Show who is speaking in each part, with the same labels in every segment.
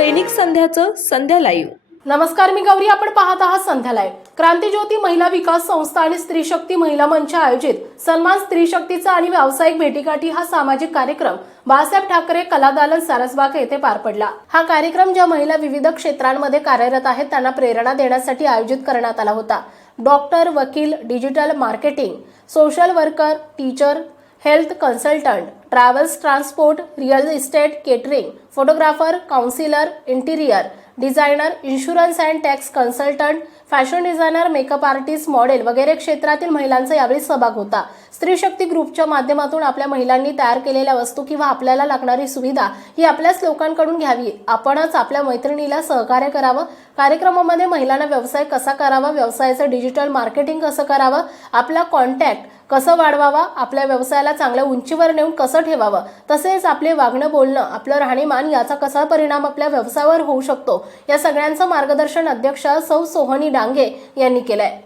Speaker 1: दैनिक संध्याचं संध्या live.
Speaker 2: नमस्कार मी गौरी. आपण पाहत आहात संध्यालय क्रांतीज्योती महिला विकास संस्था आणि स्त्री शक्ती महिला मंच आयोजित सन्मान स्त्री शक्तीचा आणि व्यावसायिक भेटीगाठी हा सामाजिक कार्यक्रम बाळासाहेब ठाकरे कलादालन सारसबाग येथे पार पडला. हा कार्यक्रम ज्या महिला विविध क्षेत्रांमध्ये कार्यरत आहेत त्यांना प्रेरणा देण्यासाठी आयोजित करण्यात आला होता. डॉक्टर वकील digital marketing social worker teacher health consultant travels transport real estate catering photographer counsellor interior designer insurance and tax consultant fashion designer makeup artist model वगैरे क्षेत्रातील महिलांचा यावेळी सहभाग होता. स्त्री शक्ती ग्रुपच्या माध्यमातून आपल्या महिलांनी तयार केलेल्या वस्तू किंवा आपल्याला लागणारी सुविधा ही आपल्याच लोकांकडून घ्यावी. आपणच आपल्या मैत्रिणीला सहकार्य करावं. कार्यक्रमामध्ये महिलांना व्यवसाय कसा करावा व्यवसायाचं डिजिटल मार्केटिंग कसं करावं आपला कॉन्टॅक्ट कसं वाढवावा? आपल्या व्यवसायाला चांगल्या उंचीवर नेऊन कसं ठेवावं? तसेच आपले वागणं बोलणं आपलं राहणीमान याचा कसा परिणाम आपल्या व्यवसायावर होऊ शकतो? या सगळ्यांचं मार्गदर्शन अध्यक्ष सौ सोहनी डांगे यांनी केलंय.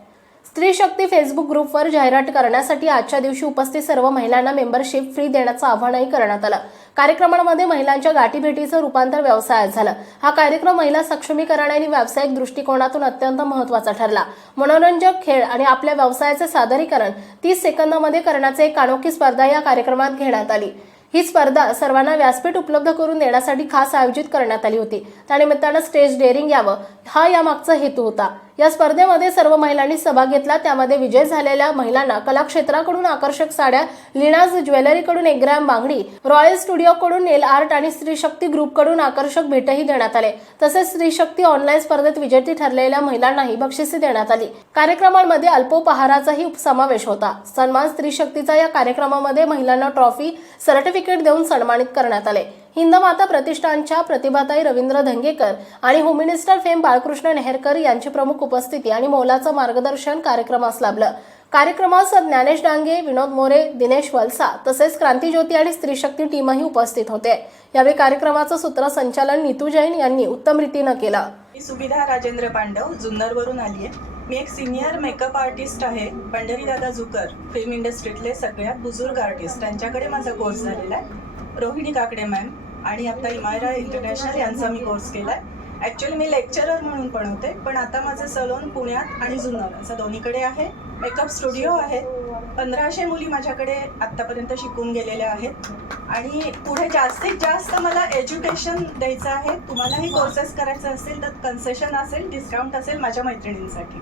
Speaker 2: स्त्री शक्ती फेसबुक ग्रुपवर जाहिरात करण्यासाठी आजच्या दिवशी उपस्थित सर्व महिलांना मेंबरशिप फ्री देण्याचं आवाहनही करण्यात आलं. कार्यक्रमामध्ये महिलांच्या गाठीभेटीचं रूपांतर व्यवसायात झालं. हा कार्यक्रम महिला सक्षमीकरण आणि व्यावसायिक दृष्टिकोनातून अत्यंत महत्त्वाचा ठरला. मनोरंजक खेळ आणि आपल्या व्यवसायाचे सादरीकरण तीस सेकंदामध्ये करण्याचे एक अनोखी स्पर्धा या कार्यक्रमात घेण्यात आली. ही स्पर्धा सर्वांना व्यासपीठ उपलब्ध करून देण्यासाठी खास आयोजित करण्यात आली होती. त्यानिमित्तानं स्टेज डेअरिंग यावं हा यामागचा हेतू होता. या स्पर्धेमध्ये सर्व महिलांनी सहभाग घेतला. त्यामध्ये विजय झालेल्या महिलांना कलाक्षेत्राकडून आकर्षक साड्या लिनाज ज्वेलरीकडून एक ग्रॅम बांगडी रॉयल स्टुडिओकडून नेल आर्ट आणि स्त्री शक्ती ग्रुपकडून आकर्षक भेटही देण्यात आले. तसेच स्त्री शक्ती ऑनलाईन स्पर्धेत विजेती ठरलेल्या महिलांनाही बक्षिसे देण्यात आली. कार्यक्रमांमध्ये अल्पोपहाराचाही समावेश होता. सन्मान स्त्री शक्तीचा या कार्यक्रमामध्ये महिलांना ट्रॉफी सर्टिफिकेट देऊन सन्मानित करण्यात आले. हिंदमाता प्रतिष्ठानच्या प्रतिभाताई रवींद्र धंगेकर आणि home minister fame Balkrishna Neharkar यांची प्रमुख उपस्थिती आणि मोलाचं मार्गदर्शन कार्यक्रमास लाभलं. कार्यक्रमास ज्ञानेश डांगे विनोद मोरे दिनेश वलसा तसेच क्रांतीज्योती आणि स्त्री शक्ती टीमही उपस्थित होते. यावेळी कार्यक्रमाचं सूत्रसंचालन नीतू जैन यांनी उत्तम रीतीनं केलं.
Speaker 3: मी सुविधा राजेंद्र पांडव जुन्नरवरून आली आहे मी एक सिनियर मेकअप आर्टिस्ट आहे पंढरीदादा जुकर फिल्म इंडस्ट्रीतले सगळ्यात बुजुर्ग आर्टिस्ट. त्यांच्याकडे माझा कोर्स झालेला आहे. रोहिणी काकडे मॅम. आणि आता इमायरा इंटरनॅशनल यांचा मी कोर्स केला आहे ॲक्च्युली मी लेक्चरर म्हणून पण होते पण आता माझं सलोन पुण्यात आणि जुन्नर असं दोन्हीकडे आहे. मेकअप स्टुडिओ आहे. पंधराशे मुली माझ्याकडे आत्तापर्यंत शिकून गेलेल्या आहेत. आणि पुढे जास्तीत जास्त मला एज्युकेशन द्यायचं आहे. तुम्हालाही कोर्सेस करायचं असेल तर कन्सेशन असेल डिस्काउंट असेल माझ्या मैत्रिणींसाठी.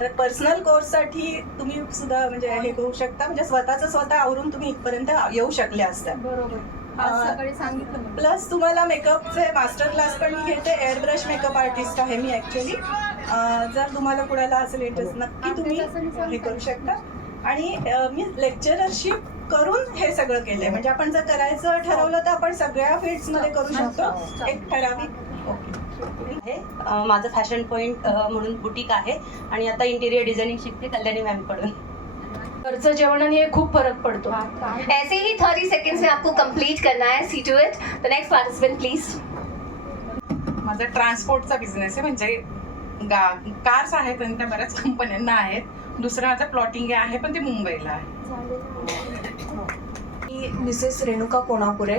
Speaker 3: तर पर्सनल कोर्ससाठी तुम्ही सुद्धा म्हणजे हे करू शकता. म्हणजे स्वतःचं स्वतः आवरून तुम्ही इथपर्यंत येऊ शकले असता प्लस तुम्हाला मेकअपचे मास्टर क्लास पण मी घेते. एअर ब्रश मेकअप आर्टिस्ट आहे मी ॲक्च्युली जर तुम्हाला कुणाला असेल इंटरेस्ट नक्की तुम्ही हे करू शकता. आणि मी लेक्चररशिप करून हे सगळं केलंय. म्हणजे आपण जर करायचं ठरवलं तर आपण सगळ्या फील्ड्समध्ये करू शकतो. एक ठराविक. ओके
Speaker 4: आहे अं, माझं फॅशन पॉईंट म्हणून बुटीक आहे. आणि आता इंटिरियर डिझायनिंग शिकते कल्याणी मॅमकडून.
Speaker 2: घरचं जेवण आणि हे खूप फरक पडतो.
Speaker 5: ऐसे ही 30 सेकंड्स में आपको कंप्लीट करना है see to it the next participant please
Speaker 6: माझा ट्रान्सपोर्टचा बिझनेस आहे म्हणजे गा कार्स आहेत आणि त्या बऱ्याच कंपन्यांना आहेत. दुसरं माझं प्लॉटिंग आहे पण ते मुंबईला आहे.
Speaker 7: मी मिसेस रेणुका कोणापुरे.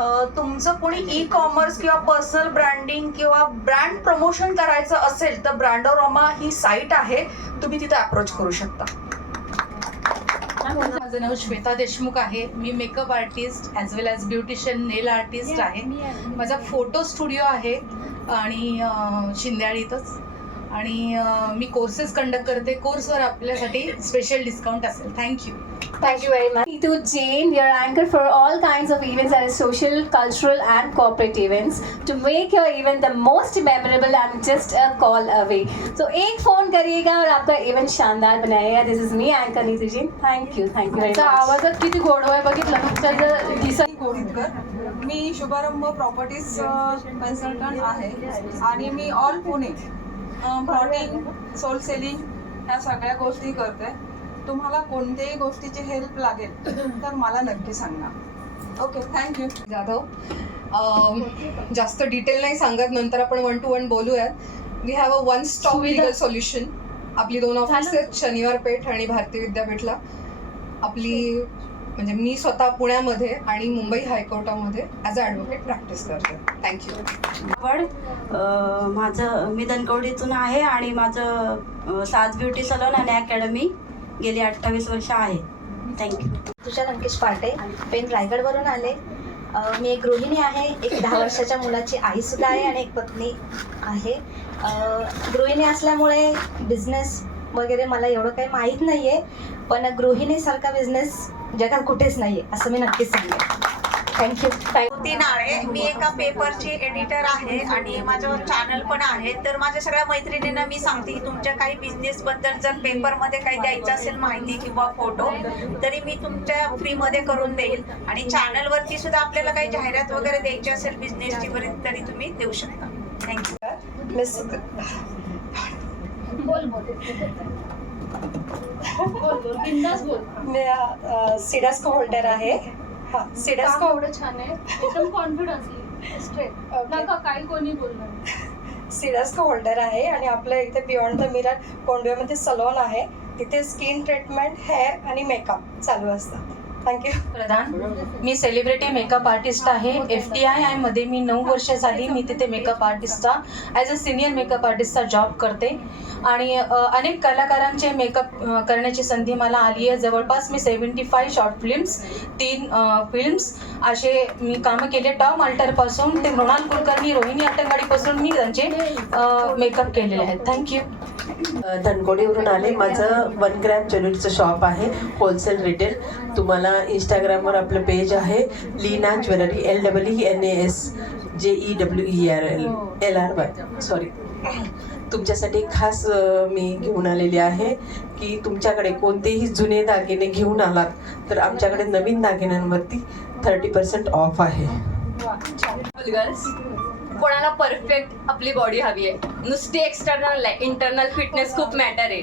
Speaker 7: अ, तुमचं कोणी ई कॉमर्स किंवा पर्सनल ब्रँडिंग किंवा ब्रँड प्रमोशन करायचं असेल तर ब्रँडोरामा ही साईट आहे. तुम्ही तिथे अप्रोच करू शकता.
Speaker 8: माझं नाव श्वेता देशमुख आहे. मी makeup artist as well as beautician nail artist आहे माझा फोटो स्टुडिओ आहे आणि शिंद्याळीतच आणि मी कोर्सेस कंडक्ट करते. कोर्सवर आपल्यासाठी स्पेशल डिस्काउंट असेल. Thank you
Speaker 5: Thank you very much. Jain, we are anchored for all kinds of events that is social, cultural and corporate events to make your event the most memorable and just a call away. So एक phone करिएगा और आपका event शानदार बनाएगा this is me anchor Neetu Jain thank you thank you very
Speaker 2: आवाजात किती गोडवा आहे बघितलं नुकतं जर दिसत
Speaker 9: गोडीतकर मी शुभारंभ प्रॉपर्टीज कन्सल्टंट आहे आणि मी all Pune plotting sole selling ह्या सगळ्या गोष्टी करते तुम्हाला कोणत्याही गोष्टीची हेल्प लागेल तर मला नक्की सांगा. ओके थँक्यू
Speaker 10: जाधव जास्त डिटेल नाही सांगत नंतर आपण वन टू वन बोलूयात. We have a one stop legal solution आपली दोन ऑफिस आहेत शनिवार पेठ आणि भारतीय विद्यापीठला. आपली
Speaker 11: म्हणजे मी स्वतः पुण्यामध्ये आणि मुंबई हायकोर्टामध्ये ॲज अ ॲडव्होकेट प्रॅक्टिस करते. थँक्यू
Speaker 12: आवड अ, माझं मी धनकवडीतून आहे आणि माझं साज ब्युटी सलॉन आणि अकॅडमी गेली अठ्ठावीस वर्ष आहे. थँक्यू
Speaker 13: तुषार अंकिश पाटे पेन रायगडवरून आले. मी एक गृहिणी आहे एक दहा वर्षाच्या मुलाची आई सुद्धा आहे आणि एक पत्नी आहे. गृहिणी असल्यामुळे बिझनेस वगैरे मला एवढं काही माहीत नाही आहे पण गृहिणीसारखा बिझनेस जगात कुठेच नाही आहे असं मी नक्कीच सांगेन. थँक्यू
Speaker 14: ती नाळे मी एका पेपरची एडिटर आहे आणि माझं चॅनल पण आहे. तर माझ्या सगळ्या मैत्रिणींना मी सांगते की तुमच्या काही बिझनेस बद्दल जर पेपरमध्ये काही द्यायचं असेल माहिती किंवा फोटो तरी मी तुमच्या फ्रीमध्ये करून देईल. आणि चॅनलवरती सुद्धा आपल्याला काही जाहिरात वगैरे द्यायची असेल बिझनेसची वगैरे तरी तुम्ही देऊ शकता. थँक्यू
Speaker 15: मिस मी सिडास्को होल्डर आहे. हा सिडास्को
Speaker 5: एवढं छान आहे एकदम कॉन्फिडन्सली स्ट्रेट नका काही कोणी बोलणार
Speaker 15: सिडास्को होल्डर आहे आणि आपल्या इथे बियॉन्ड द मिरर कोंडव्यामध्ये सलॉन आहे. तिथे स्किन ट्रीटमेंट हेअर आणि मेकअप चालू असतं थँक्यू
Speaker 8: प्रधान मी सेलिब्रिटी मेकअप आर्टिस्ट आहे. एफ टी आयमध्ये मी नऊ वर्ष झाली. मी तिथे मेकअप आर्टिस्टचा ॲज अ सिनियर मेकअप आर्टिस्टचा जॉब करते. आणि अनेक कलाकारांचे मेकअप करण्याची संधी मला आली आहे. जवळपास मी सेवन्टी फाय शॉर्ट फिल्म्स तीन फिल्म्स असे मी कामं केले. टॉम अल्टरपासून ते मृणाल कुलकर्णी रोहिणी अटंगाडीपासून मी त्यांचे मेकअप केलेले आहेत. थँक्यू
Speaker 16: धनकोडीवरून आले. माझं वन ग्रॅम ज्वेलरीचं शॉप आहे होलसेल रिटेल तुम्हाला इंस्टाग्रामवर आपलं पेज आहे. Leena jewellery L double E N A S J E W E L L R Y Y sorry तुमच्यासाठी खास मी घेऊन आलेली आहे की तुमच्याकडे कोणतेही जुने दागिने घेऊन आलात तर आमच्याकडे नवीन दागिन्यांवरती थर्टी पर्सेंट ऑफ आहे.
Speaker 17: कोणाला परफेक्ट आपली बॉडी हवी आहे. नुसती एक्सटर्नल नाही इंटरनल फिटनेस खूप मॅटर आहे.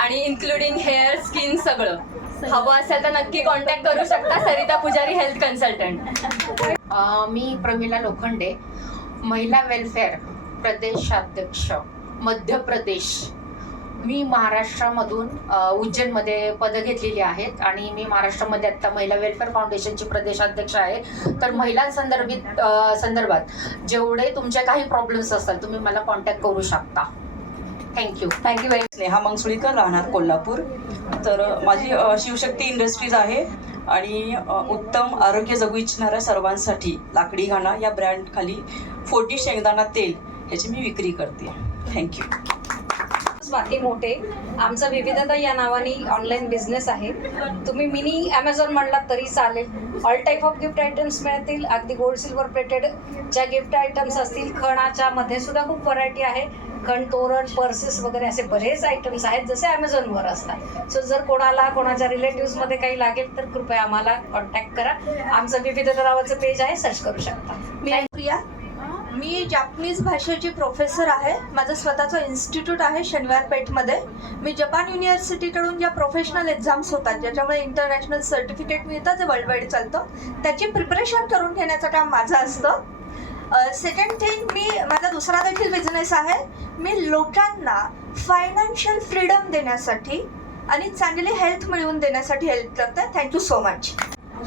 Speaker 17: आणि इन्क्लुडिंग हेअर स्किन सगळं. हवं असेल तर नक्की कॉन्टॅक्ट करू शकता सरिता पुजारी हेल्थ कन्सल्टंट
Speaker 8: मी प्रमिला लोखंडे महिला वेलफेअर प्रदेशाध्यक्ष मध्य प्रदेश मी महाराष्ट्रामधून उज्जैनमध्ये पदं घेतलेली आहेत आणि मी महाराष्ट्रामध्ये आता महिला वेलफेअर फाउंडेशनची प्रदेशाध्यक्ष आहे. तर महिलांसंदर्भित संदर्भात जेवढे तुमचे काही प्रॉब्लेम्स असतात तुम्ही मला कॉन्टॅक्ट करू शकता. Thank you
Speaker 18: thank you very
Speaker 14: Sneha Mangsulikar राहणार कोल्हापूर. तर माझी शिवशक्ती इंडस्ट्रीज आहे आणि उत्तम आरोग्य जगू इच्छिणाऱ्या सर्वांसाठी लाकडी घाणा या ब्रँड खाली फोर्टी शेंगदाणा तेल ह्याची मी विक्री करते. थँक्यू
Speaker 13: स्वाती मोठे. आमचा विविधता या नावाने ऑनलाईन बिझनेस आहे. तुम्ही मिनी ॲमेझॉन म्हणलात तरी चालेल. All type of gift items मिळतील. अगदी गोल्ड सिल्वर प्लेटेड ज्या गिफ्ट आयटम्स असतील खणाच्या मध्ये सुद्धा खूप व्हरायटी आहे. खण तोरण पर्सेस वगैरे असे बरेच आयटम्स आहेत जसे ॲमेझॉनवर असतात. सो जर कोणाला कोणाच्या रिलेटिव्समध्ये काही लागेल तर कृपया आम्हाला कॉन्टॅक्ट करा. आमचं विविधता नावाचं पेज आहे सर्च करू शकता.
Speaker 7: मी प्रिया. मी जापनीज भाषेची प्रोफेसर आहे. माझं स्वतःचं इन्स्टिट्यूट आहे शनिवार पेठमध्ये मी जपान युनिव्हर्सिटीकडून ज्या प्रोफेशनल एक्झाम्स होतात ज्याच्यामुळे इंटरनॅशनल सर्टिफिकेट मिळतं जे वर्ल्ड वाईड चालतं त्याची प्रिपरेशन करून घेण्याचं काम माझं असतं. सेकंड थिंग मी माझा दुसरा देखील बिझनेस आहे. मी लोकांना फायनान्शियल फ्रीडम देण्यासाठी आणि चांगली हेल्थ मिळवून देण्यासाठी हेल्प करते. थँक्यू सो मच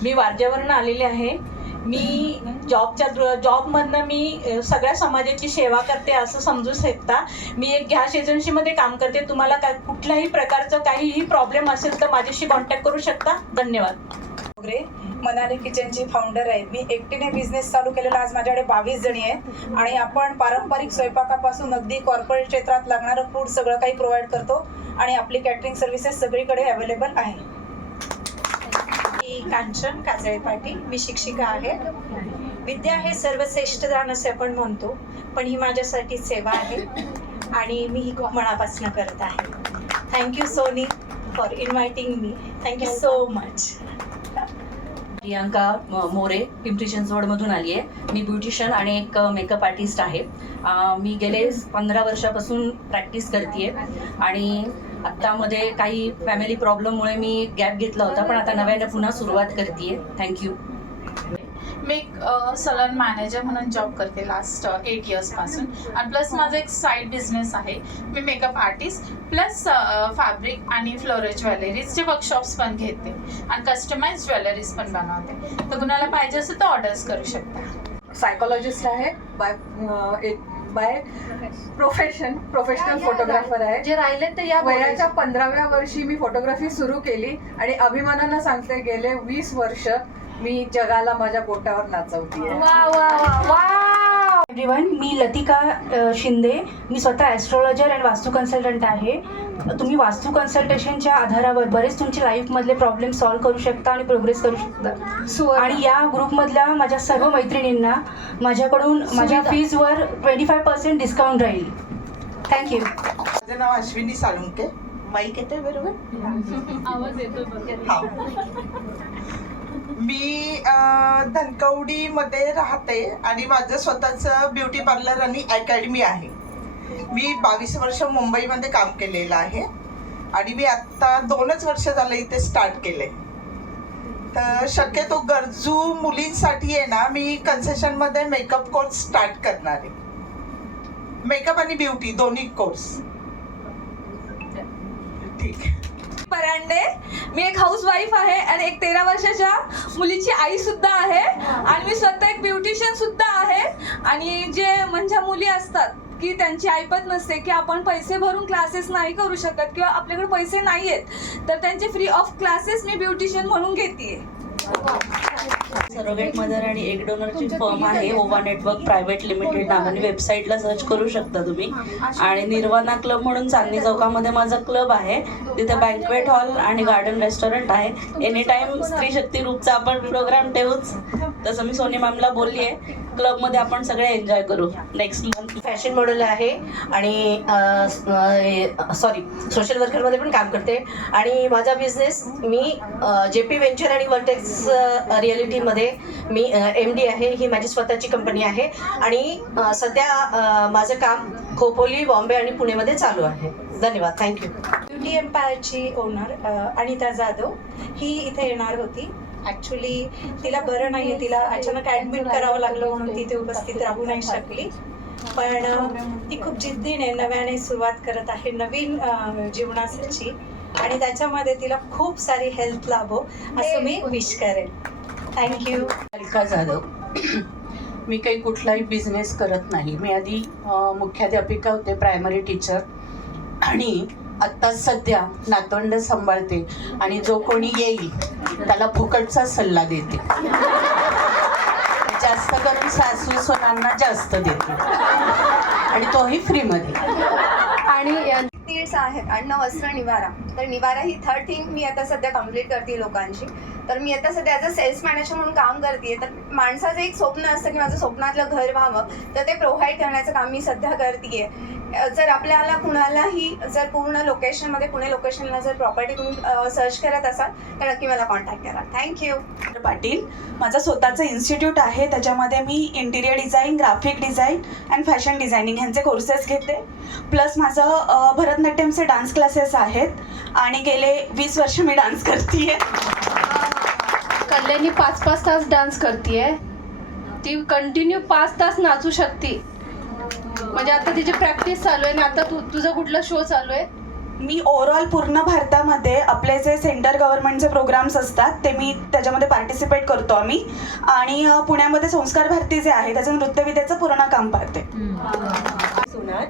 Speaker 15: मी वारज्यावरून आलेली आहे. मी जॉबच्या जॉबमधनं मी सगळ्या समाजाची सेवा करते असं समजू शकता. मी एक गॅस एजन्सीमध्ये काम करते. तुम्हाला काय कुठल्याही प्रकारचं काहीही प्रॉब्लेम असेल तर माझ्याशी कॉन्टॅक्ट करू शकता. धन्यवाद.
Speaker 3: वगैरे मनाली किचनची फाउंडर आहे मी एकटीने बिझनेस चालू केलेला आज माझ्याकडे बावीस जणी आहेत. आणि आपण पारंपरिक स्वयंपाकापासून अगदी कॉर्पोरेट क्षेत्रात लागणारं फूड सगळं काही प्रोव्हाइड करतो. आणि आपली कॅटरिंग सर्व्हिसेस सगळीकडे अवेलेबल आहे.
Speaker 13: मी कांचन काजळे पाटील. मी शिक्षिका आहे. विद्या हे सर्वश्रेष्ठ दान असे आपण म्हणतो. पण ही माझ्यासाठी सेवा आहे. आणि मी ही खूप मनापासून करत आहे. Thank you Sony for inviting me thank you so much
Speaker 12: Priyanka More Pimpri चिंचवडमधून आली आहे. मी ब्युटिशियन आणि एक मेकअप आर्टिस्ट आहे. मी गेले पंधरा वर्षापासून प्रॅक्टिस करते आणि आत्तामध्ये काही फॅमिली प्रॉब्लेममुळे मी गॅप घेतला होता पण आता नव्याने पुन्हा सुरुवात करते थँक्यू
Speaker 19: मी एक सलून मॅनेजर म्हणून जॉब करते लास्ट एट इयर्सपासून आणि प्लस माझा एक साईड बिझनेस आहे. मी मेकअप आर्टिस्ट प्लस फॅब्रिक आणि फ्लोरल ज्वेलरीजचे वर्कशॉप्स पण घेते. आणि कस्टमाइज ज्वेलरीज पण बनवते. तर कुणाला पाहिजे असेल तर ऑर्डर्स करू शकता.
Speaker 14: सायकोलॉजिस्ट आहे by by profession professional photographer आहे.
Speaker 5: जे राहिले ते या
Speaker 14: वयाच्या पंधराव्या वर्षी मी फोटोग्राफी सुरू केली आणि अभिमानानं सांगते गेले वीस वर्ष मी जगाला माझ्या बोटावर नाचवतीये.
Speaker 12: एव्हरीवन मी लतिका शिंदे. मी स्वतः ॲस्ट्रॉलॉजर आणि वास्तू कन्सल्टंट आहे. तुम्ही वास्तू कन्सल्टेशनच्या आधारावर बरेच तुमच्या लाईफमधले प्रॉब्लेम सॉल्व्ह करू शकता आणि प्रोग्रेस करू शकता. आणि या ग्रुपमधल्या माझ्या सर्व मैत्रिणींना माझ्याकडून माझ्या फीजवर ट्वेंटी फाय पर्सेंट डिस्काउंट राहील. थँक्यू
Speaker 20: माझं नाव अश्विनी साळुंके. माईक येते बरोबर?
Speaker 19: आवाज येतो
Speaker 20: मी धनकवडीमध्ये राहते आणि माझं स्वतःचं ब्युटी पार्लर आणि अकॅडमी आहे. मी बावीस वर्ष मुंबईमध्ये काम केलेलं आहे आणि मी आत्ता दोनच वर्ष झालं इथे स्टार्ट केले तर शक्यतो गरजू मुलींसाठी आहे ना मी कन्सेशनमध्ये मेकअप कोर्स स्टार्ट करणार आहे. मेकअप आणि ब्युटी दोन्ही कोर्स ठीक.
Speaker 14: परांडे. मी एक हाऊस वाईफ आहे आणि एक तेरा वर्षाच्या मुलीची आई सुद्धा आहे. आणि मी स्वतः एक ब्युटिशियन सुद्धा आहे. आणि जे म्हणजे मुली असतात की त्यांची ऐपत नसते की आपण पैसे भरून क्लासेस नाही करू शकत किंवा आपल्याकडे पैसे नाही आहेत तर त्यांचे फ्री ऑफ क्लासेस मी ब्युटिशियन म्हणून घेते
Speaker 12: सरोगेट मदर आणि एक डोनरची फर्म आहे. ओवा नेटवर्क प्रायव्हेट लिमिटेड नावाने वेबसाईटला सर्च करू शकता तुम्ही. आणि निर्वाणा क्लब म्हणून चांदणी चौकामध्ये माझा क्लब आहे. तिथे बँकवेट हॉल आणि गार्डन रेस्टॉरंट आहे. एनी टाईम स्त्री शक्ती रूपचा आपण प्रोग्राम ठेवूच. तसं मी सोनी मॅमला बोलली आहे क्लबमध्ये आपण सगळे एन्जॉय करू. नेक्स्ट मंथ
Speaker 21: फॅशन मॉडेल आहे आणि सॉरी सोशल वर्करमध्ये पण काम करते. आणि माझा बिझनेस मी जे पी वेंचर आणि वर्टेक्स रिअलिटीमध्ये मी एम डी आहे. ही माझी स्वतःची कंपनी आहे. आणि सध्या माझं काम खोपोली बॉम्बे आणि पुणेमध्ये चालू आहे. धन्यवाद. थँक्यू
Speaker 4: ब्युटी एम्पायरची ओनर अनिता जाधव ही इथे येणार होती. ॲक्च्युली तिला बरं नाही तिला अचानक ॲडमिट करावं लागलं म्हणून तिथे उपस्थित राहू नाही शकली. पण ती खूप जिद्दीने नव्याने सुरुवात करत आहे नवीन अ, जीवनासाठी. आणि त्याच्यामध्ये तिला खूप सारी हेल्थ लाभो असं मी विश करेन. थँक्यू
Speaker 22: अलका जाधव मी काही कुठलाही बिझनेस करत नाही. मी आधी मुख्याध्यापिका होते प्रायमरी टीचर आणि आत्ता सध्या नातवंड सांभाळते आणि जो कोणी येईल त्याला फुकटचा सल्ला देते. जास्त करून सासू सोनांना जास्त देते. आणि तोही फ्रीमध्ये.
Speaker 5: आणि
Speaker 7: तीड्स आहेत अन्न वस्त्र निवारा. तर निवारा ही थर्ड थिंग मी आता सध्या कंप्लीट करते लोकांची. तर मी आता सध्या ॲज अ सेल्स मॅनेजर म्हणून काम करते तर माणसाचं एक स्वप्न असतं की माझं स्वप्नातलं घर व्हावं तर ते प्रोव्हाइड करण्याचं काम मी सध्या करते जर आपल्याला कुणालाही जर पूर्ण लोकेशनमध्ये पुणे लोकेशनला जर प्रॉपर्टी तुम्ही सर्च करत असाल तर नक्की मला कॉन्टॅक्ट करा. थँक्यू
Speaker 14: पाटील माझं स्वतःचं इन्स्टिट्यूट आहे. त्याच्यामध्ये मी interior design graphic design and fashion designing ह्यांचे कोर्सेस घेते. प्लस माझं भरतनाट्यमचे डान्स क्लासेस आहेत. आणि गेले वीस वर्ष मी डान्स करते
Speaker 5: कल्याणी पाच पाच तास डान्स करते ती कंटिन्यू पाच तास नाचू शकते. म्हणजे आता तिची प्रॅक्टिस चालू आहे आणि आता तू तुझा कुठला शो चालू आहे?
Speaker 14: मी ओव्हरऑल पूर्ण भारतामध्ये आपले जे सेंटर गव्हर्नमेंटचे प्रोग्राम्स असतात ते मी त्याच्यामध्ये पार्टिसिपेट करतो आम्ही. आणि अ, पुण्यामध्ये संस्कार भारती जे आहे त्याचं नृत्यविद्याचं पूर्ण काम पाहते.
Speaker 21: Sunar,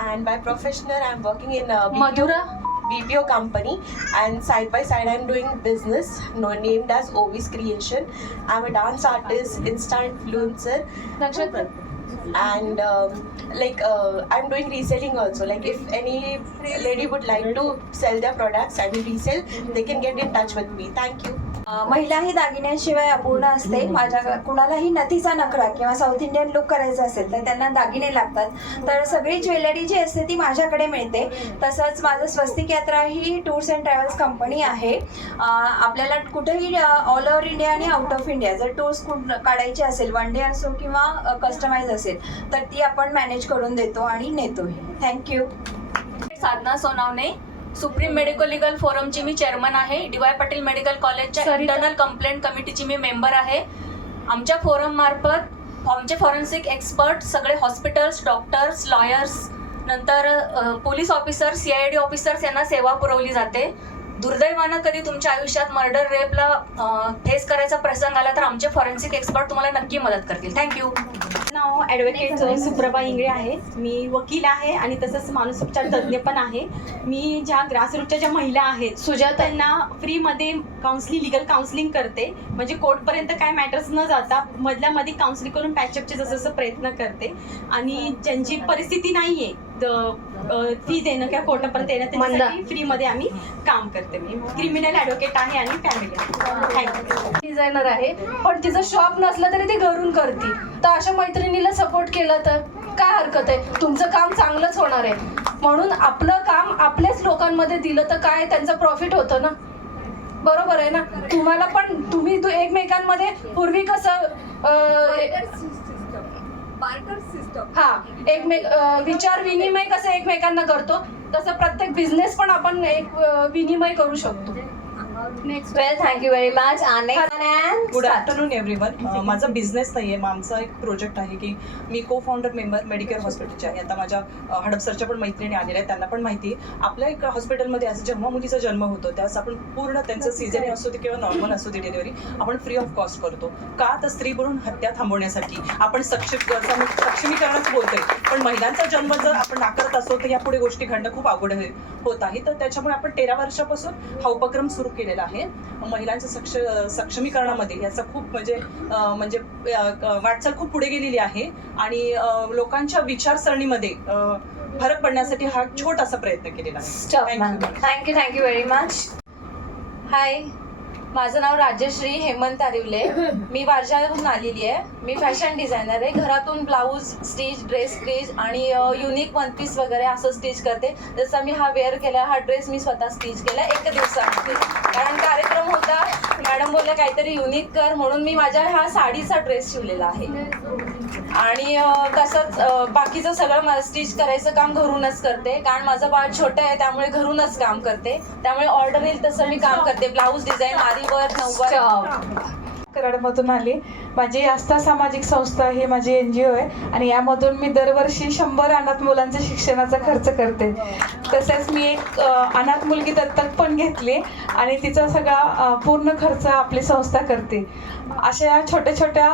Speaker 21: and by professional, I'm working in a BPO,
Speaker 5: Madhura?
Speaker 21: BPO company, and side by side, I'm doing business no, named as Ovis Creation. I'm a dance artist, Insta influencer, and um, like uh, I'm doing reselling also. Like if any lady would like to sell their products i will resell, they can get in touch with me. Thank you.
Speaker 7: महिला ही दागिन्यांशिवाय अपूर्ण असते. माझ्या कुणालाही नथीचा नखरा किंवा south Indian look करायचा असेल तर त्यांना दागिने लागतात. तर सगळी ज्वेलरी जी असते ती माझ्याकडे मिळते. तसंच माझं स्वस्तिक यात्रा ही टूर्स अँड ट्रॅव्हल्स कंपनी आहे. आपल्याला कुठेही ऑल ओव्हर इंडिया आणि आउट ऑफ इंडिया जर टूर्स काढायची असेल वन डे असो किंवा कस्टमाइज असेल तर ती आपण मॅनेज करून देतो आणि नेतोही. Thank you
Speaker 23: Sadhana Sonawane supreme medical legal फोरमची मी चेअरमन आहे. डी वाय पाटील मेडिकल कॉलेजच्या. इंटरनल कंप्लेंट कमिटीची मी मेंबर आहे.
Speaker 4: आमच्या फोरम मार्फत आमचे फॉरेन्सिक एक्सपर्ट सगळे हॉस्पिटल्स डॉक्टर्स लॉयर्स नंतर police officer C I D officers यांना सेवा पुरवली जाते. दुर्दैवानं कधी तुमच्या आयुष्यात मर्डर रेपला फेस करायचा प्रसंग आला तर आमचे फॉरेन्सिक एक्सपर्ट तुम्हाला नक्की मदत करतील. थँक्यू
Speaker 24: नाव ॲडव्होकेट सुप्रभा इंगळे आहे. मी वकील आहे आणि तसंच मानसोपचार तज्ज्ञ पण आहे. मी ज्या ग्रासरूटच्या ज्या महिला आहेत सुजाता. त्यांना फ्रीमध्ये काउन्सिलिंग लिगल काउन्सिलिंग करते. म्हणजे कोर्टपर्यंत काय मॅटर्स न जाता मधल्या मध्ये काउन्सिलिंग करून पॅचअपचे जसं जसं प्रयत्न करते. आणि ज्यांची परिस्थिती नाही आहे फी देणं किंवा कोर्टापर्यंत येणं त्याच्यासाठी फ्रीमध्ये आम्ही काम करते. मी क्रिमिनल ॲडव्होकेट आहे आणि फॅमिली
Speaker 5: डिझायनर आहे. पण तिचं शॉप नसलं तरी ती घरून करते. तर अशा मैत्रिणीला सपोर्ट केला तर? काय हरकत आहे? तुमचं काम चांगलंच होणार आहे. म्हणून आपलं काम आपल्याच लोकांमध्ये दिलं तर काय? त्यांचं प्रॉफिट होतं ना? बरोबर आहे ना? तुम्हाला पण तुम्ही एकमेकांमध्ये पूर्वी कसं हा एकमेक विचार विनिमय कसं एकमेकांना करतो तसं प्रत्येक बिझनेस पण आपण एक विनिमय करू शकतो.
Speaker 18: Our next one and
Speaker 3: good afternoon everyone माझा बिझनेस नाही आहे आमचा एक प्रोजेक्ट आहे की मी को फाउंडर मेंबर मेडिकेअर हॉस्पिटलचे आहे. आता माझ्या हडपसरच्या पण मैत्रिणी आलेल्या आहेत. त्यांना पण माहिती आपल्या एक हॉस्पिटलमध्ये असं जेव्हा मुलीचा जन्म होतो त्यावेळेस आपण पूर्ण त्यांचं सीझन असू दे किंवा नॉर्मल असू दे डिलिव्हरी आपण फ्री ऑफ कॉस्ट करतो. का तर स्त्री भरून हत्या थांबवण्यासाठी आपण सक्षम सक्षमीकरणाचं बोलतोय. पण महिलांचा जन्म जर आपण नाकारत असो तर या पुढे गोष्टी घडणं खूप अवघड होत आहे. तर त्याच्यामुळे आपण तेरा वर्षापासून हा उपक्रम सुरू केलेला आहे. महिलांच्या सक्ष सक्षमीकरणामध्ये याचा खूप म्हणजे म्हणजे वाटचाल खूप पुढे गेलेली आहे. आणि लोकांच्या विचारसरणीमध्ये फरक पडण्यासाठी हा छोटासा प्रयत्न केलेला आहे. Thank you.
Speaker 18: very much.
Speaker 1: हाय माझं नाव राजश्री हेमंत आरिवले. मी वारजावरून आलेली आहे. मी फॅशन डिझायनर आहे. घरातून ब्लाऊज स्टिच ड्रेस स्टिच आणि युनिक वन पीस वगैरे असं स्टिच करते. जसं मी हा वेअर केला हा ड्रेस मी स्वतः स्टिच केला एक दिवसामध्ये कारण कार्यक्रम होता. मॅडम बोलल्या काहीतरी युनिक कर. म्हणून मी माझ्या हा साडीचा ड्रेस शिवलेला आहे. आणि तसंच बाकीचं सगळं मला स्टिच करायचं काम घरूनच करते. कारण माझं बाळ छोटं आहे त्यामुळे घरूनच काम करते. त्यामुळे ऑर्डर येईल तसं मी काम करते. ब्लाऊज डिझाईन आधी
Speaker 18: Stop.
Speaker 10: कराडमधून आली. माझी आस्था सामाजिक संस्था ही माझी एन जी ओ आहे. आणि यामधून मी दरवर्षी शंभर अनाथ मुलांच्या शिक्षणाचा खर्च करते. तसेच मी एक अनाथ मुलगी दत्तक पण घेतली. आणि तिचा सगळा पूर्ण खर्च आपली संस्था करते. अशा छोट्या छोट्या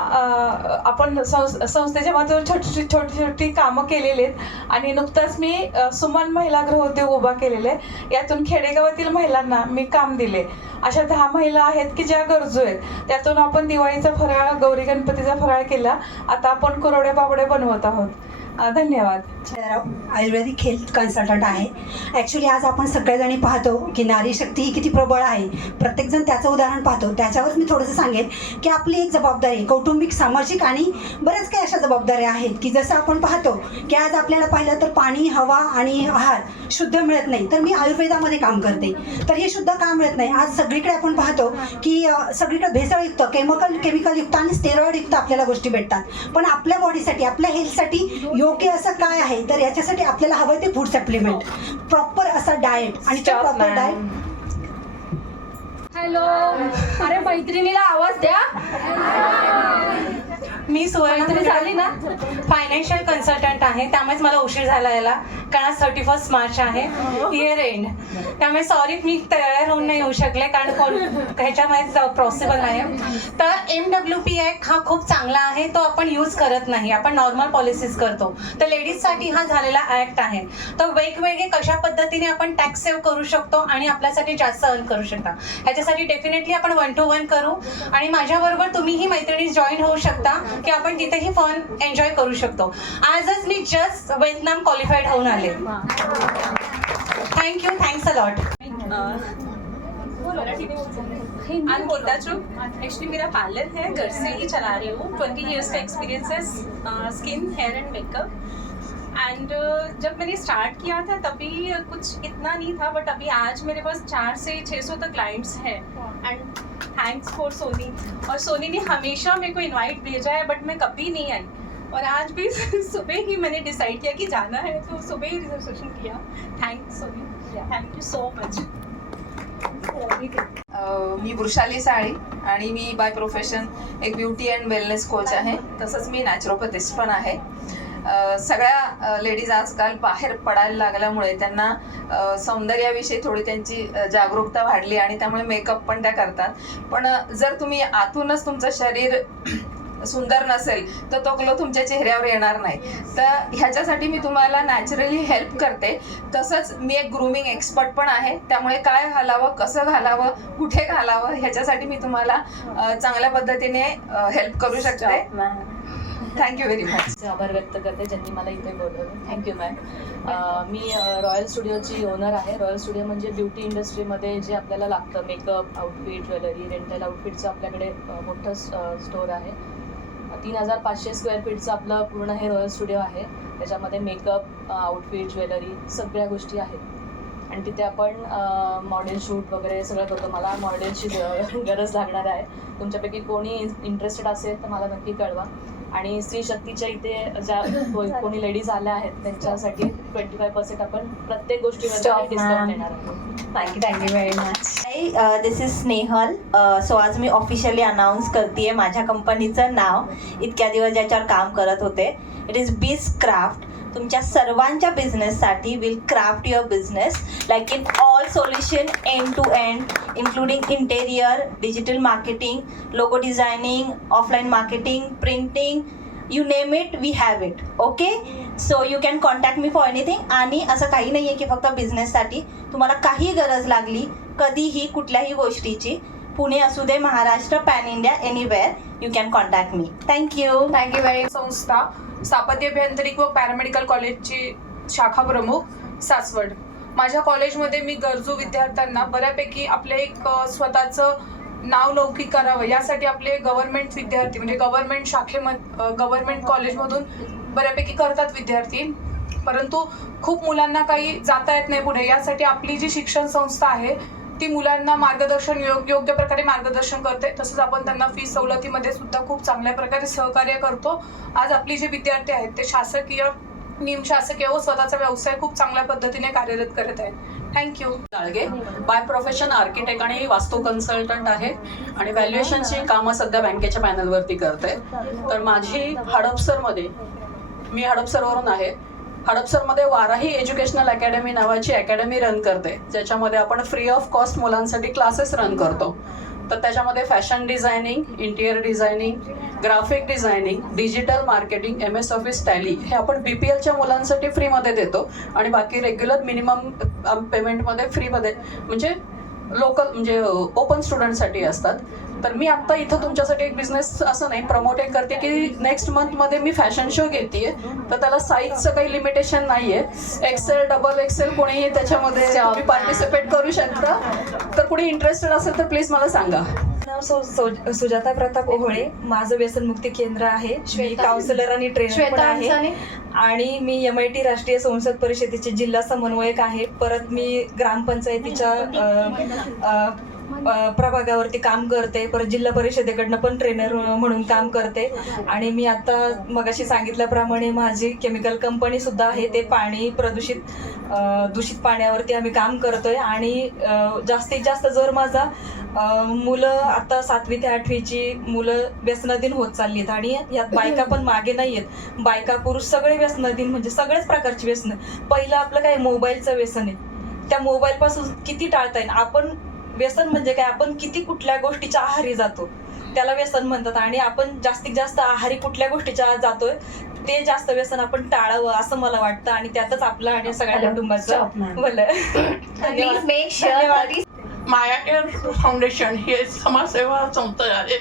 Speaker 10: आपण संस संस्थेच्या माध्यमातून छोटी छोटी छोटी कामं केलेली आहेत. आणि नुकताच मी सुमन महिला गृहोद्योग उभा केलेले आहे. यातून खेडेगावातील महिलांना मी काम दिले. अशा दहा महिला आहेत की ज्या गरजू आहेत. त्यातून आपण दिवाळीचा फराळ गौरी गणपतीचा फराळ केला. आता आपण कुरवड्या बाबड्या बनवत आहोत. धन्यवाद.
Speaker 25: आयुर्वेदिक हेल्थ कन्सल्टंट आहे. ॲक्च्युली आज आपण सगळेजणी पाहतो की नारी शक्ती ही किती प्रबळ आहे. प्रत्येकजण त्याचं उदाहरण पाहतो. त्याच्यावरच मी थोडंसं सांगेन की आपली एक जबाबदारी कौटुंबिक सामाजिक आणि बऱ्याच काही अशा जबाबदाऱ्या आहेत की जसं आपण पाहतो की आज आपल्याला पाहिलं तर पाणी हवा आणि आहार शुद्ध मिळत नाही. तर मी आयुर्वेदामध्ये काम करते. तर हे शुद्ध का मिळत नाही? आज सगळीकडे आपण पाहतो की सगळीकडे भेसळयुक्त केमिकल केमिकलयुक्त आणि स्टेरॉइडयुक्त आपल्याला गोष्टी भेटतात. पण आपल्या बॉडीसाठी आपल्या हेल्थसाठी योग्य असं काय आहे? तर याच्यासाठी आपल्याला हवं ते फूड सप्लिमेंट प्रॉपर असा डाएट आणि प्रॉपर. डाएट
Speaker 5: हॅलो अरे मैत्रिणीला आवाज द्या.
Speaker 4: मी
Speaker 5: मैत्री झाली ना?
Speaker 4: फायनान्शियल कन्सल्टंट आहे. त्यामुळेच मला उशीर झाला याला. कारण आज थर्टी फर्स्ट मार्च आहे. इयर एंड त्यामुळे सॉरी मी तयार होऊन नाही येऊ शकले. कारण कोण ह्याच्यामध्ये पॉसिबल नाही तर एम डब्ल्यू पी ॲक्ट हा खूप चांगला आहे. तो आपण यूज करत नाही. आपण नॉर्मल पॉलिसीज करतो. तर लेडीजसाठी हा झालेला ॲक्ट आहे. तर वेगवेगळे कशा पद्धतीने आपण टॅक्स सेव्ह करू शकतो आणि आपल्यासाठी जास्त अर्न करू शकता. ह्याच्यासाठी डेफिनेटली आपण वन टू वन करू. आणि माझ्याबरोबर तुम्हीही मैत्रिणी जॉईन होऊ शकता. की आपण तिथेही फन एन्जॉय करू शकतो. आजच मी जस्ट वेतनाम क्वालिफाईड होऊन आले. Thank you thanks a lot
Speaker 9: आई बोलता चुप मेरा पार्लर है घर से ही चला रही हूँ. ट्वेंटी इयर्स का एक्सपीरियंस है skin hair and makeup and जब मैंने स्टार्ट किया था तभी कुछ इतना नहीं था बट अभी आज मेरे पास चार से छः सौ तक क्लाइंट्स हैं। एंड थैंक्स फॉर सोनी और सोनी ने हमेशा मेरे को इनवाइट भेजा है बट मैं कभी नहीं आई। और आज भी सुबह ही मैंने डिसाइड किया कि जाना है तो सुबह ही reservation KIA. Thanks Sony thank you so much मी वृषाली साळी आणि मी बाय प्रोफेशन एक ब्युटी अँड वेलनेस कोच आहे. तसंच मी नॅचरोपॅथिस्ट पण आहे. सगळ्या लेडीज आजकाल बाहेर पडायला लागल्यामुळे त्यांना सौंदर्याविषयी थोडी त्यांची जागरूकता वाढली आणि त्यामुळे मेकअप पण त्या करतात. पण जर तुम्ही आतूनच तुमचं शरीर सुंदर नसेल तर तो ग्लो तुमच्या चेहऱ्यावर येणार नाही. तर ह्याच्यासाठी मी तुम्हाला नॅचरली हेल्प करते. तसंच मी एक ग्रूमिंग एक्सपर्ट पण आहे. त्यामुळे काय घालावं कसं घालावं कुठे घालावं ह्याच्यासाठी मी तुम्हाला चांगल्या पद्धतीने हेल्प करू शकते. थँक्यू व्हेरी मच
Speaker 26: आभार व्यक्त करते ज्यांनी मला इथे बोलवलं. थँक्यू मॅम मी रॉयल स्टुडिओची ओनर आहे. रॉयल स्टुडिओ म्हणजे ब्युटी इंडस्ट्रीमध्ये जे आपल्याला लागतं मेकअप आउटफिट ज्वेलरी रेंटल आउटफिटचं आपल्याकडे मोठं स्टोअर आहे. तीन हजार पाचशे स्क्वेअर फीटचं आपलं पूर्ण हे रॉयल स्टुडिओ आहे. त्याच्यामध्ये मेकअप आउटफिट ज्वेलरी सगळ्या गोष्टी आहेत. आणि तिथे आपण मॉडेल शूट वगैरे सगळं करतो. मला मॉडेलची गरज लागणार आहे. तुमच्यापैकी कोणी इंटरेस्टेड असेल तर मला नक्की कळवा. आणि स्त्री शक्तीच्या इथे ज्या कोणी लेडीज आल्या आहेत त्यांच्यासाठी ट्वेंटी फाय पर्सेंट आपण प्रत्येक गोष्टीवर
Speaker 18: Stop,
Speaker 26: डिस्काउंट. देणार आहोत.
Speaker 18: Thank you thank you very much
Speaker 20: this is Snehal so आज मी ऑफिशियली अनाऊन्स करते माझ्या कंपनीचं नाव. इतक्या दिवस ज्याच्यावर काम करत होते. इट इज बीस क्राफ्ट तुमच्या सर्वांच्या बिझनेससाठी will craft your business like in all solution end to end including interior digital marketing logo designing offline marketing printing you name it we have it okay so you can contact me for anything आणि असं काही नाही आहे की फक्त बिझनेससाठी तुम्हाला काही गरज लागली कधीही कुठल्याही गोष्टीची पुणे असू दे Maharashtra pan India anywhere you can contact me thank you
Speaker 5: thank you very
Speaker 27: संस्था. स्थापत्य अभियांत्रिक व पॅरामेडिकल कॉलेजची शाखा प्रमुख सासवड. माझ्या कॉलेजमध्ये मी गरजू विद्यार्थ्यांना बऱ्यापैकी आपलं एक स्वतःचं नाव लौकिक करावं यासाठी आपले गव्हर्नमेंट विद्यार्थी म्हणजे गव्हर्नमेंट शाखेमध्ये गव्हर्नमेंट कॉलेजमधून बऱ्यापैकी करतात विद्यार्थी. परंतु खूप मुलांना काही जाता येत नाही पुढे यासाठी आपली जी शिक्षण संस्था आहे ती मुलांना मार्गदर्शन योग्य योग्य प्रकारे मार्गदर्शन करते. तसंच आपण त्यांना फी सवलतीमध्ये सुद्धा खूप चांगल्या प्रकारे सहकार्य करतो. आज आपली जे विद्यार्थी आहेत ते शासकीय निमशासकीय व स्वतःचा व्यवसाय खूप चांगल्या पद्धतीने कार्यरत करत आहेत. Thank you
Speaker 22: Galge by profession architect आणि वास्तू कन्सल्टंट आहे आणि व्हॅल्युएशनची कामं सध्या बँकेच्या पॅनलवरती करते. तर माझी हडपसरमध्ये मी हडपसरवरून आहे. हडपसरमध्ये वाराही एज्युकेशनल अकॅडमी नावाची अकॅडमी रन करते ज्याच्यामध्ये आपण फ्री ऑफ कॉस्ट मुलांसाठी क्लासेस रन करतो. तर त्याच्यामध्ये fashion designing interior designing graphic designing digital marketing M S office Tally हे आपण बी पी एलच्या मुलांसाठी फ्रीमध्ये देतो. आणि बाकी रेग्युलर मिनिमम पेमेंटमध्ये फ्रीमध्ये म्हणजे लोकल म्हणजे ओपन स्टुडंटसाठी असतात. तर मी आत्ता इथं तुमच्यासाठी एक बिझनेस असं नाही प्रमोट एक करते की नेक्स्ट मंथमध्ये मी फॅशन शो घेते तर त्याला साईजचं काही लिमिटेशन नाही आहे एक्सेल डबल एक्सेल कोणीही त्याच्यामध्ये पार्टिसिपेट करू शकता. तर कोणी इंटरेस्टेड असेल तर प्लीज मला सांगा.
Speaker 9: नाव सौ- सुजाता प्रताप ओहळे. माझं व्यसनमुक्ती केंद्र आहे. मी काउन्सिलर आणि ट्रेनर आहे. आणि मी एम आय टी राष्ट्रीय संसद परिषदेचे जिल्हा समन्वयक आहे. परत मी ग्रामपंचायतीच्या प्रभागावरती काम करते परत जिल्हा परिषदेकडनं पण ट्रेनर म्हणून काम करते. आणि मी आता मगाशी सांगितल्याप्रमाणे माझी केमिकल कंपनी सुद्धा आहे ते पाणी प्रदूषित दूषित पाण्यावरती आम्ही काम करतोय. आणि जास्तीत जास्त जर माझा मुलं आता सातवी ते आठवीची मुलं व्यसनाधीन होत चालली आहेत आणि यात बायका पण मागे नाही आहेत बायका पुरुष सगळे व्यसनाधीन म्हणजे सगळ्याच प्रकारची व्यसन. पहिलं आपलं काय मोबाईलचं व्यसन आहे. त्या मोबाईलपासून किती टाळता येईल? आपण व्यसन म्हणजे काय? आपण किती कुठल्या गोष्टीच्या आहारी जातो त्याला व्यसन म्हणतात. आणि आपण जास्तीत जास्त आहारी कुठल्या गोष्टीच्या जातोय ते जास्त व्यसन आपण टाळावं असं मला वाटतं. आणि त्यातच आपलं आणि सगळ्या कुटुंबाचं भलं.
Speaker 27: माया केअर फाउंडेशन हे समाजसेवा संस्था आहे.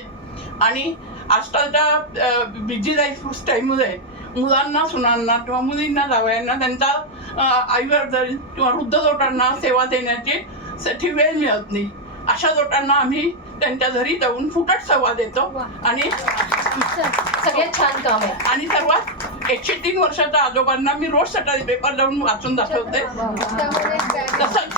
Speaker 27: आणि आजकालच्या बिझी लाईफ स्टाईलमध्ये मुलांना सुनांना किंवा मुलींना जावयांना त्यांच्या आईवडील किंवा वृद्ध लोकांना सेवा देण्याची साठी वेळ मिळत नाही. अशा लोकांना आम्ही त्यांच्या घरी जाऊन फुकट सेवा देतो. आणि
Speaker 5: सगळ्यात छान काम आहे.
Speaker 27: आणि सर्वात एकशे तीन वर्षाच्या आजोबांना मी रोज सकाळी पेपर जाऊन वाचून दाखवते. तसंच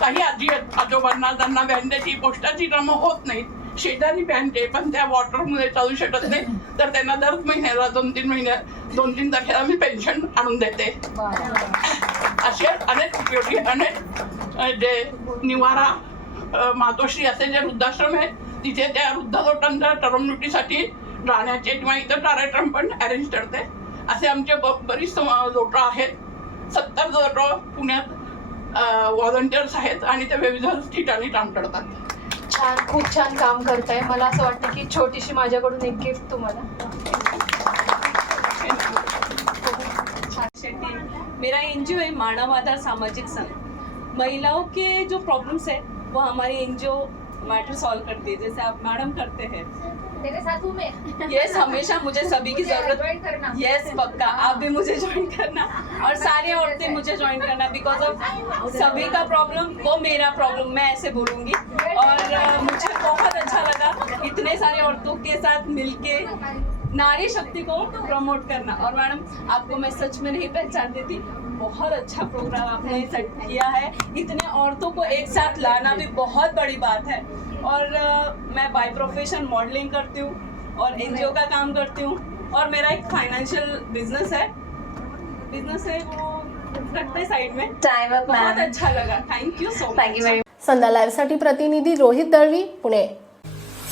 Speaker 27: काही आजी आजोबांना त्यांना बँकेची पोस्टाची कामं होत नाहीत शेजारी बँक आहे पण त्या वॉटरमुळे चालू शकत नाही तर त्यांना दर महिन्याला दोन तीन महिन्या दोन तीन तारखेला मी पेन्शन आणून देते. असे अनेक उपयोगी अनेक जे निवारा मातोश्री असे जे वृद्धाश्रम आहेत तिथे त्या वृद्ध लोकांच्या टर्मन्युटीसाठी राहण्याचे किंवा इतर कार्यक्रम पण अरेंज करते. असे आमचे ब बरीच लोक आहेत. सत्तर लोक पुण्यात व्हॉलंटियर्स आहेत आणि ते विविध ठिकाणी काम करतात.
Speaker 10: छान खूप छान काम करताय. मला असं वाटतं की छोटीशी माझ्याकडून एक गिफ्ट तुम्हाला.
Speaker 24: मेरा एनजीओ है मानव आधार सामाजिक संघ महिलाओं के जो प्रॉब्लम्स है वो हमारी एनजीओ मैटर सॉल्व करती है जैसे आप मैडम करते हैं।
Speaker 5: तेरे साथ हूँ मैं।
Speaker 24: यस हमेशा मुझे सभी की ज़रूरत
Speaker 5: करना।
Speaker 24: यस पक्का आप भी मुझे ज्वाइन करना। और सारी औरतें मुझे ज्वाइन करना बिकॉज़ ऑफ़ सभी का प्रॉब्लम वो मेरा प्रॉब्लम मैं ऐसे बोलूँगी। और मुझे बहुत अच्छा लगा इतने सारे औरतों के साथ मिलके। नारी शक्ति को प्रमोट करना। और मैडम आपको मैं सच में नहीं पहचानती थी बहुत अच्छा प्रोग्राम आपने सेट किया है। इतने औरतों को एक साथ लाना भी बहुत बड़ी बात है। और मैं बाय प्रोफेशन मॉडलिंग करती हूँ और एनजीओ का काम करती हूँ। और मेरा एक फाइनेंशियल बिज़नेस है। बिज़नेस है वो रखते हैं साइड में।
Speaker 5: टाइम
Speaker 24: बहुत अच्छा लगा। Thank you so
Speaker 5: thank you
Speaker 2: Sandhya लाईव्हसाठी प्रतिनिधी रोहित दळवी पुणे.